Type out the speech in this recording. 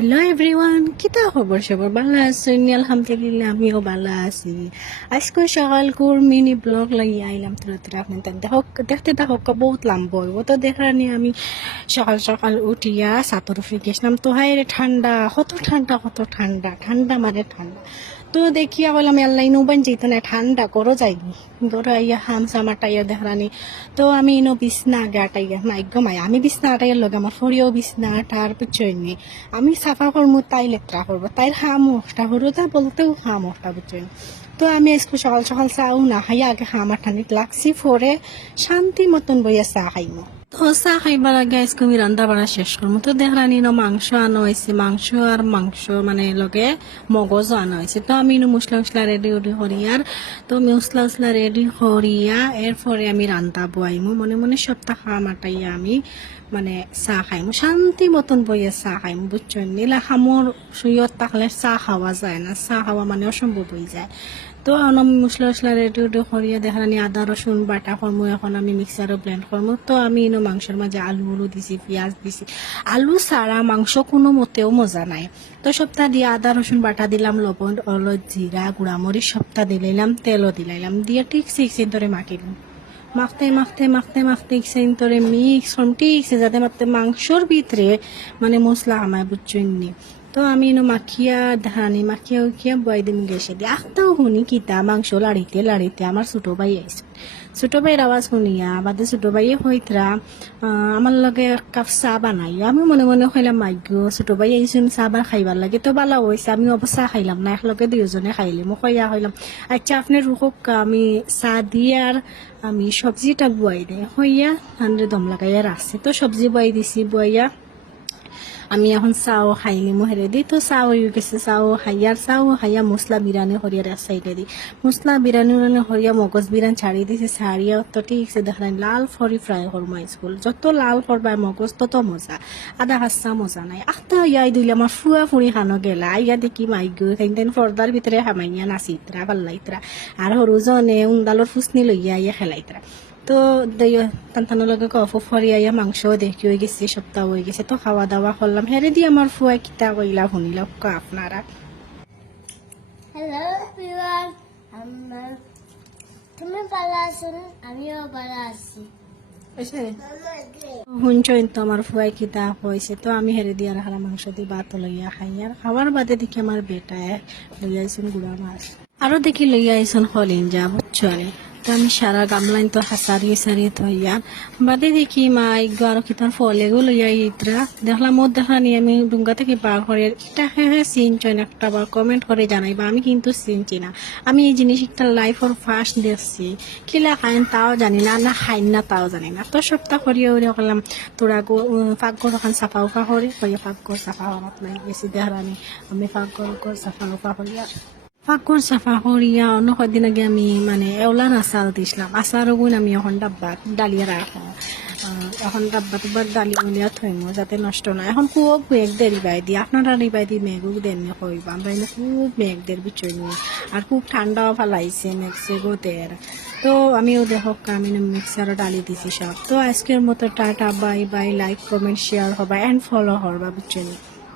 Hello everyone, কিতা খবর সবার ভালো আছেন? আলহামদুলিল্লাহ আমিও ভালো আছি। আজকে সকাল করে মিনি ব্লগ লাগিয়ে আইলাম তুলে আপনি দেখতে থাকুক, বহুত লম্বা হইব। তো দেখানি আমি সকাল সকাল উঠিয়া ছাতর উপরে গেছিলাম। তো হাই রে ঠান্ডা, কত ঠান্ডা, কত ঠান্ডা, ঠান্ডা মানে ঠান্ডা। তো দেখিয়া বললাম আল্লাহ ইনুবান যেত না, ঠান্ডা করো যাইনি গরো আইয়া হামসা মাটাইয়া দেখানি। তো আমি ইনো বিছনা আগে আটাইয়া মাইগ্য মাই আমি বিছনা আটাইয়ার লগে আমার ফরিও বিছনা আটার বুঝছইনি। আমি সাফা করবো তাই লেত্রা করবো, তাই হামটা করবো তা বলতেও হামটা বুঝছইনি। তো আমি আজকে সকাল সকাল চাও না খাইয়া আগে হামার ঠানিত লাগছি, ফরে শান্তি মতন বইয়া চা খাইমো। তো চা খাইবার আগে আজকে আমি রান্না বাড়া শেষ করবো। তো দেখলানি মাংস আনা হয়েছে, মাংস মানে লগে মগজও আনা হয়েছে। তো আমি মশলা রেডি করিয়ার, তো মশলা রেডি করিয়া এরপরে আমি রান্না বয়াইমু। মনে মনে সপ্তাহ খাওয়া মাটাইয়া আমি মানে চা খাইমু, শান্তি মতন বইয়া চা খাইমু বুঝছো। নিলা খামর শুয়ত থাকলে চা খাওয়া যায় না, চা খাওয়া মানে অসম্ভব হয়ে যায়। তো আমি মশলা রেডি করিয়া দেখানি আদা রসুন বাটা করমু, এখন আমি মিক্সারও ব্লেন্ড করমু। তো আমি মাংসের মাঝে আলু দিছি, পেঁয়াজ দিছি। আলু ছাড়া মাংস কোনো মতেও মজা নাই। তো সপ্তাহ দিয়ে আদা রসুন বাটা দিলাম, লবণ অলদ জিরা গুঁড়ামরিচ সপ্তাহ দিলাম, তেলও দিলাম, দিয়ে ঠিক সিক্সিন ধরে মাখিলাম। মাখতে ইকসেন্তরে মিক্স করম ঠিকছে, যাতে মাত্র মাংসর ভিতরে মানে মশলা আমায় বুঝছইনি। তো আমি মাখিয়া ধানি মাখিয়া উখিয়া বয় দিন গেছে দিয়ে আখটাও শুনি কিতা মাংস লাড়িতে আমার ছোটো ভাই আইছে। ছোটো ভাইয়ের আওয়াজ শুনিয়া বাদে ছোটো ভাইয়ে হইতরা আমার লগে এক কাপ চাহ বানাই। আমি মনে মনে খাইলাম মাইগ্য ছোটো ভাই আইসুন চাহ বা খাইবার লাগে। তো বালা হয়েছে, আমি অবশ্য চাহ খাইলাম না, একলগে দুজনে খাইলে মই কইয়া হইলাম আচ্ছা আপনি রুখক, আমি চাহ দিয়ে আর আমি সবজিটা বুয়াই দেয় হইয়া ধানরে দম লাগাইয়া রাখছি। তো সবজি বুয়াই দিছি, বুয়াইয়া আমি এখন চাও খাইলি হেরে দি। তো চাও হয়ে গেছে, চাও খাইয়া মশলা বিরিয়ানি হরিয়ার এক সাইডে দি মশলা বিরিয়ানি হরিয়া মগজ বিরিয়ানি ছাড়ি দিছে। ছাড়িয়া তো ঠিক আছে দেখলেন লাল ফরি ফ্রাই করবো স্কুল, যত লাল করবা মগজ তত মজা, আদা হাসা মজা নাই। আখটা ইয়াই দিলে আমার ফুয়া ফুড়ি খানো গেলা ইয়া দেখি মাইগো খাইতেন পর্দার ভিতরে হামাইয়া নাচিতরা পাল্লাইতরা, আর সৰুজনে উন্দালৰ ফুচনি লইয়া ইয়া খেলাইতরা। তো টানটানোর লগে কফ ফরিয়া মাংস দেখি হয়ে গেছে, সপ্তাহ হয়ে গেছে। তো খাওয়া দাওয়া করলাম, হেরে দিয়ে আমার ফুয়া কিতা কইলা শুনিলা আপনারা। হ্যালো এভরিওয়ান, তুমি ভালো আছো? আমিও ভালো আছি। শুনছেন তো আমার ফুয়াই কিতা হয়েছে। তো আমি হেরে দিয়ে আর হারা মাংস দিয়ে ভাত লইয়া খাই, আর খাওয়ার বাদে দেখি আমার বেটায় লইয়া আইসুন গুড়া মাছ, আরো দেখি লইয়া আইসুন হলিঞ্জা বুঝছো। তো আমি সারা গামলাইন তো সারিয়ে থইয়া বাদে দেখি মা এগো আরো কিতার ফলেগো লইয়া ইতরা দেখলাম। মোট দেখানি আমি ডুঙ্গা থেকে বার করে এটা হ্যাঁ চিনছেন একটা বার কমেন্ট করে জানাইবা, আমি কিন্তু চিনছি না। আমি এই জিনিস একটা লাইফর ফার্স্ট দেখছি, কিলা খাইন তাও জানি না, না খাইন না তাও জানি না। তো সপ্তাহ করিয়া উড়ে করলাম তোরা পাকঘর ওখান সাফা উফা করি করিয়া পাকঘর সাফা হওয়ার নাই বেশি দেখানি। আমি পাকঘর সাফা উফা করিয়া পাকঘর সাফা করিয়া অন্য কদিন আগে আমি মানে এওলার আচার দিছিলাম। আচারও গুণ আমি এখন ডাব্বাত ডালিয়া রাখো, এখন ডাব্বা টুব্বার ডালি উলিয়া থইমো যাতে নষ্ট না। এখন খুব মেঘ দের রিবাই দিই, আপনারা রিবাই দিই মেঘও দেন কইবা, আমরা এনে খুব মেঘ দের বিচয় নিয়ে, আর খুব ঠান্ডাও ফালাইছে মেঘসে গোদের। তো আমিও দেখক আমি মিক্সারও ডালি দিছি সব। তো আজকের মতো tata, bye bye, like comment share হবা অ্যান্ড ফলো হবা বুঝছেন।